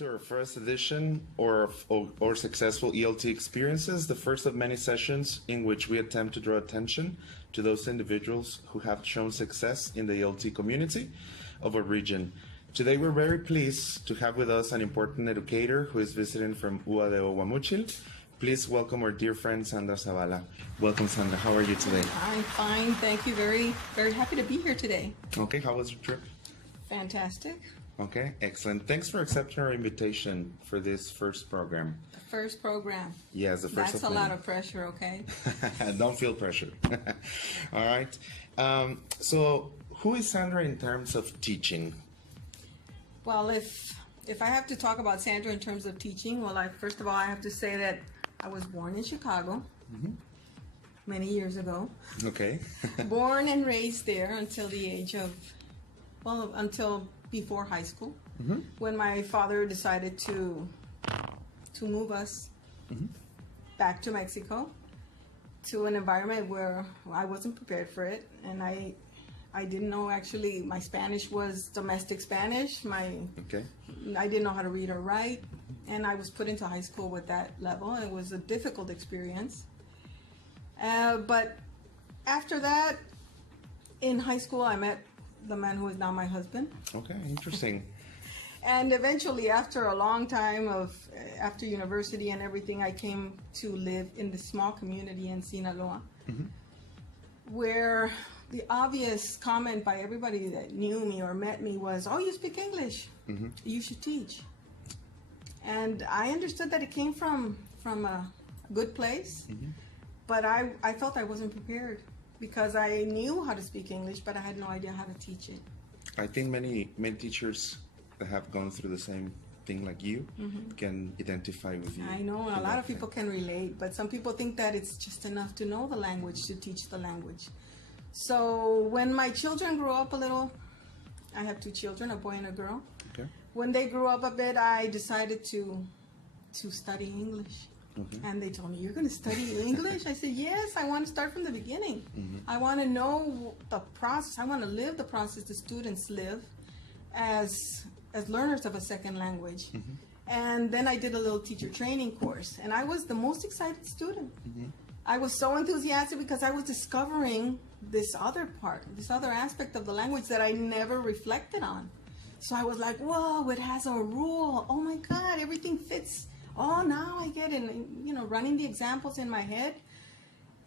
to our first edition or successful ELT experiences, the first of many sessions in which we attempt to draw attention to those individuals who have shown success in the ELT community of our region. Today we're very pleased to have with us an important educator who is visiting from UADO Guamúchil. Please welcome our dear friend Sandra Zavala. Welcome, Sandra. How are you today? I'm fine, thank you. Very, very happy to be here today. Okay, how was your trip? Fantastic. Okay, excellent. Thanks for accepting our invitation for this first program. The first program. Yes, the first. That's a lot of pressure, okay? Don't feel pressure. All right. So who is Sandra in terms of teaching? Well, if I have to talk about Sandra in terms of teaching, well, first of all, I have to say that I was born in Chicago many years ago. Okay. Born and raised there until the age of, well, until before high school, when my father decided to move us back to Mexico, to an environment where I wasn't prepared for it, and I didn't know actually my Spanish was domestic Spanish. I didn't know how to read or write, and I was put into high school with that level. It was a difficult experience. But after that, in high school, I met the man who is now my husband. Okay, interesting. And eventually, after a long time after university and everything, I came to live in the small community in Sinaloa, where the obvious comment by everybody that knew me or met me was, "Oh, you speak English. You should teach." And I understood that it came from a good place, but I felt I wasn't prepared because I knew how to speak English, but I had no idea how to teach it. I think many teachers that have gone through the same thing like you can identify with you. I know a lot of people can relate, but some people think that it's just enough to know the language to teach the language. So when my children grew up a little, I have two children, a boy and a girl. Okay. When they grew up a bit, I decided to study English. And they told me, "You're going to study English?" I said, "Yes, I want to start from the beginning. I want to know the process. I want to live the process the students live as learners of a second language." And then I did a little teacher training course, and I was the most excited student. I was so enthusiastic because I was discovering this other part, this other aspect of the language that I never reflected on. So I was like, "Whoa, it has a rule. Oh my God, everything fits. Oh, now I get it." Running the examples in my head.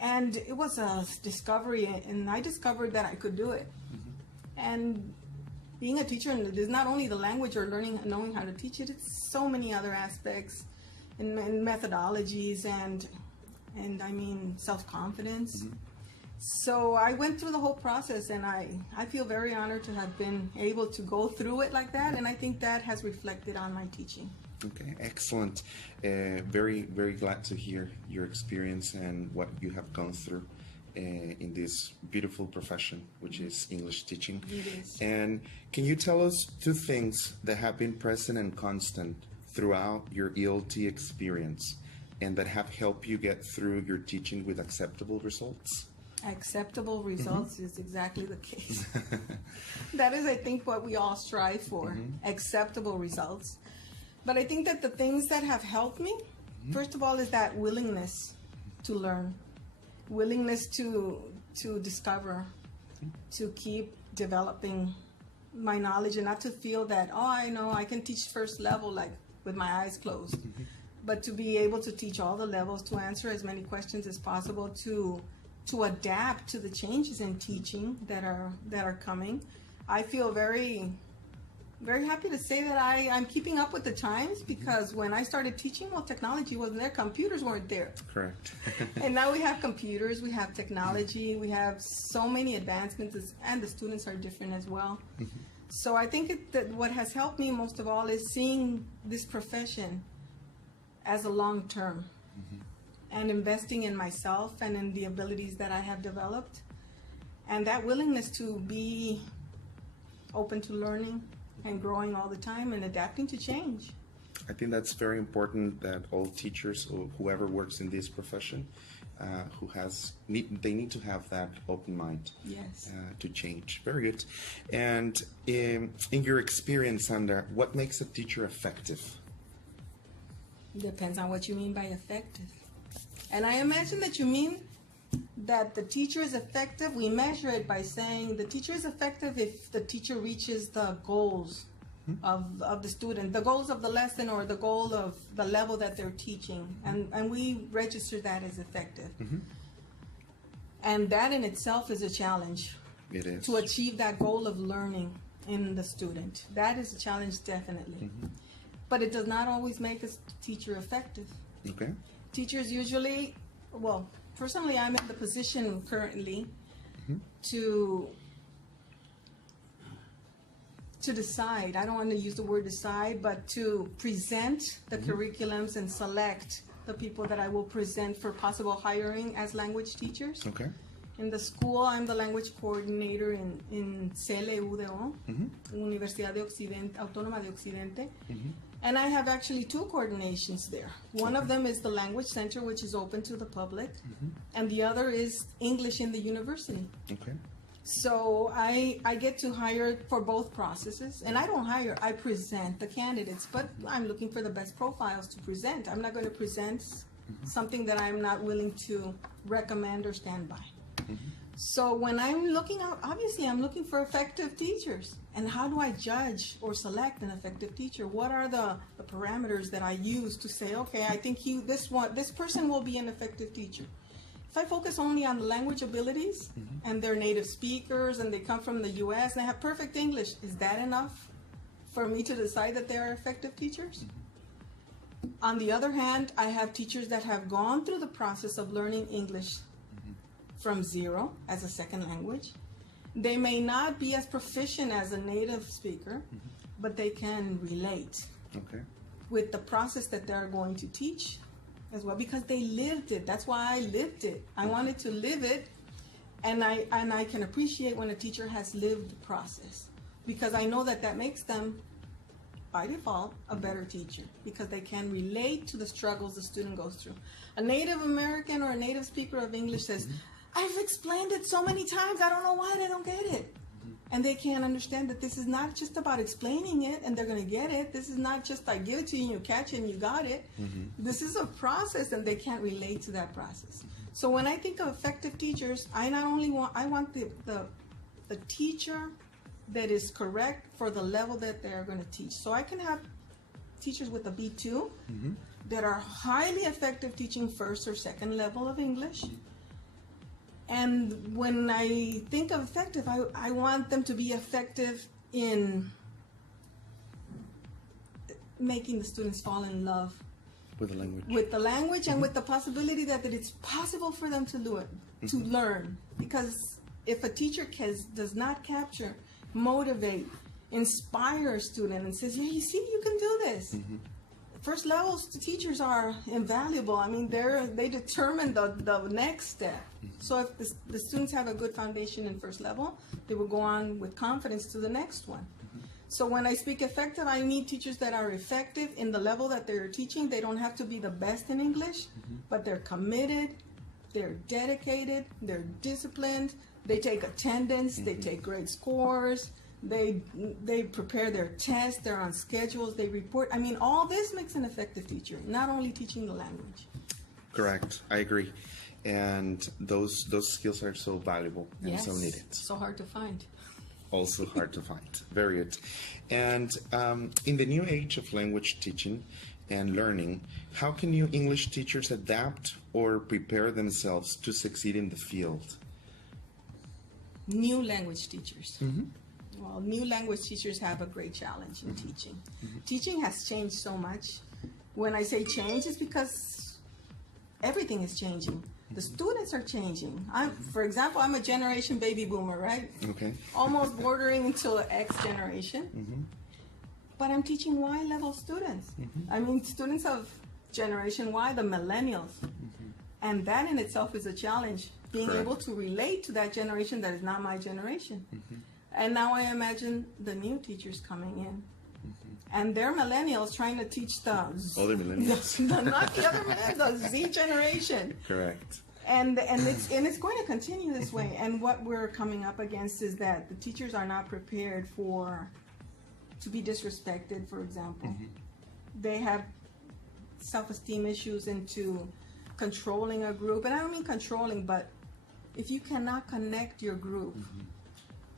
And it was a discovery, and I discovered that I could do it. And being a teacher is not only the language or knowing how to teach it, it's so many other aspects and methodologies and I mean self-confidence. So I went through the whole process, and I feel very honored to have been able to go through it like that, and I think that has reflected on my teaching. Okay, excellent. Very, very glad to hear your experience and what you have gone through in this beautiful profession, which is English teaching. It is. And can you tell us two things that have been present and constant throughout your ELT experience and that have helped you get through your teaching with acceptable results? Acceptable results is exactly the case. That is, I think, what we all strive for, acceptable results. But I think that the things that have helped me, first of all, is that willingness to learn, willingness to discover, to keep developing my knowledge, and not to feel that, oh, I know I can teach first level like with my eyes closed, but to be able to teach all the levels, to answer as many questions as possible, to adapt to the changes in teaching that are coming. I feel very, very happy to say that I'm keeping up with the times, because when I started teaching, well, technology wasn't there, computers weren't there. Correct. And now we have computers, we have technology, we have so many advancements, and the students are different as well. So I think that what has helped me most of all is seeing this profession as a long term. And investing in myself and in the abilities that I have developed, and that willingness to be open to learning and growing all the time and adapting to change. I think that's very important, that all teachers or whoever works in this profession they need to have that open mind. Yes. To change. Very good. And in your experience, Sandra, what makes a teacher effective? Depends on what you mean by effective. And I imagine that you mean that the teacher is effective. We measure it by saying the teacher is effective if the teacher reaches the goals of the student, the goals of the lesson or the goal of the level that they're teaching. And we register that as effective. And that in itself is a challenge. It is. To achieve that goal of learning in the student. That is a challenge, definitely. But it does not always make a teacher effective. Okay. Teachers usually, well, personally, I'm in the position currently to decide. I don't want to use the word decide, but to present the curriculums and select the people that I will present for possible hiring as language teachers. Okay. In the school, I'm the language coordinator in S01E01, Universidad Autónoma de Occidente. And I have actually two coordinations there. One of them is the Language Center, which is open to the public, and the other is English in the university. Okay. So I get to hire for both processes, and I don't hire, I present the candidates, but I'm looking for the best profiles to present. I'm not going to present something that I'm not willing to recommend or stand by. So when I'm looking out, obviously I'm looking for effective teachers. And how do I judge or select an effective teacher? What are the parameters that I use to say, okay, I think this person will be an effective teacher? If I focus only on the language abilities and they're native speakers and they come from the US and they have perfect English, is that enough for me to decide that they are effective teachers? On the other hand, I have teachers that have gone through the process of learning English from zero as a second language. They may not be as proficient as a native speaker, but they can relate with the process that they're going to teach as well, because they lived it. That's why I lived it. I wanted to live it, and I can appreciate when a teacher has lived the process, because I know that makes them, by default, a better teacher, because they can relate to the struggles the student goes through. A Native American or a native speaker of English says, I've explained it so many times, I don't know why they don't get it. And they can't understand that this is not just about explaining it and they're going to get it. This is not just I give it to you and you catch it and you got it. This is a process, and they can't relate to that process. So when I think of effective teachers, I want the teacher that is correct for the level that they're going to teach. So I can have teachers with a B2 that are highly effective teaching first or second level of English. And when I think of effective, I want them to be effective in making the students fall in love with the language. With the language and with the possibility that it's possible for them to do it, to learn. Because if a teacher does not capture, motivate, inspire a student and says, yeah, you see, you can do this. First levels, the teachers are invaluable. I mean, they determine the next step. So if the students have a good foundation in first level, they will go on with confidence to the next one. So when I speak effective, I need teachers that are effective in the level that they're teaching. They don't have to be the best in English, but they're committed, they're dedicated, they're disciplined, they take attendance, they take great scores, they prepare their tests, they're on schedules, they report. I mean, all this makes an effective teacher, not only teaching the language. Correct. I agree. And those skills are so valuable and so needed. So hard to find. Also hard to find. Very good. And in the new age of language teaching and learning, how can new English teachers adapt or prepare themselves to succeed in the field? New language teachers. Well, new language teachers have a great challenge in teaching. Teaching has changed so much. When I say change, it's because everything is changing. The students are changing. For example, I'm a generation baby boomer, right? Okay. Almost bordering into X generation. But I'm teaching Y level students. I mean, students of generation Y, the millennials. And that in itself is a challenge, being able to relate to that generation that is not my generation. And now I imagine the new teachers coming in. And they're millennials trying to teach the other millennials. Not the other millennials, the Z generation. Correct. And it's going to continue this way. And what we're coming up against is that the teachers are not prepared to be disrespected, for example. They have self-esteem issues into controlling a group. And I don't mean controlling, but if you cannot connect your group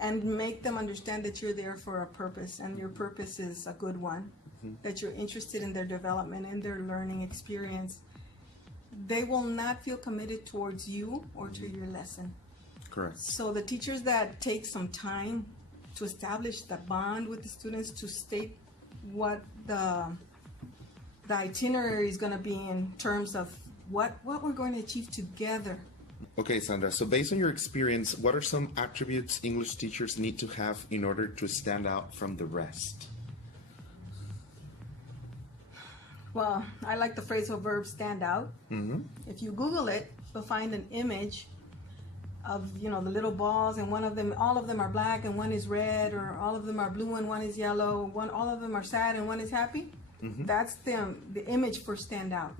and make them understand that you're there for a purpose, and your purpose is a good one, that you're interested in their development and their learning experience, they will not feel committed towards you or to your lesson. Correct. So the teachers that take some time to establish the bond with the students, to state what the itinerary is going to be in terms of what we're going to achieve together. Okay, Sandra, so based on your experience, what are some attributes English teachers need to have in order to stand out from the rest? Well, I like the phrasal verb stand out. If you Google it, you'll find an image of, the little balls, and all of them are black and one is red, or all of them are blue and one is yellow, all of them are sad and one is happy. That's the image for stand out.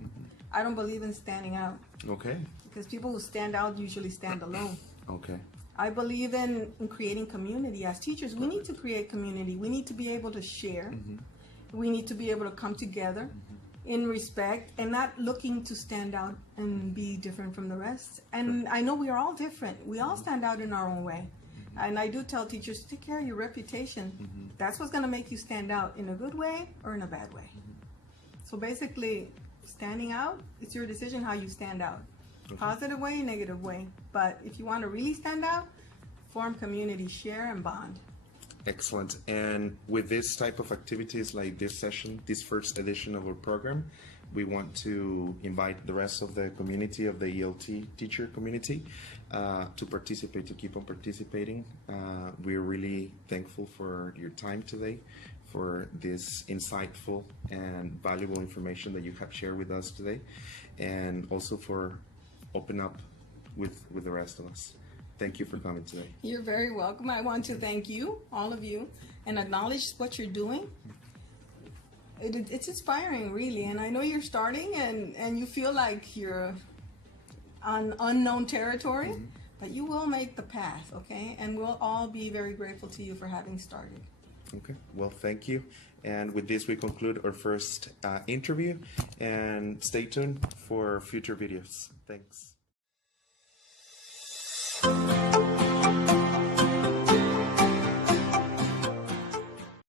I don't believe in standing out. Okay. Because people who stand out usually stand alone. Okay. I believe in creating community. As teachers, we need to create community. We need to be able to share. We need to be able to come together in respect and not looking to stand out and be different from the rest. And I know we are all different. We all stand out in our own way. And I do tell teachers, take care of your reputation. That's what's going to make you stand out in a good way or in a bad way. So basically, standing out, it's your decision how you stand out. Positive way, negative way. But if you want to really stand out, form community, share, and bond. Excellent. And with this type of activities like this session, this first edition of our program, we want to invite the rest of the community, of the ELT teacher community, to participate, to keep on participating. We're really thankful for your time today, for this insightful and valuable information that you have shared with us today, and also for open up with the rest of us. Thank you for coming today. You're very welcome. I want to thank you, all of you, and acknowledge what you're doing. It's inspiring, really, and I know you're starting and you feel like you're on unknown territory, but you will make the path, okay? And we'll all be very grateful to you for having started. Okay, well, thank you. And with this, we conclude our first interview, and stay tuned for future videos. Thanks.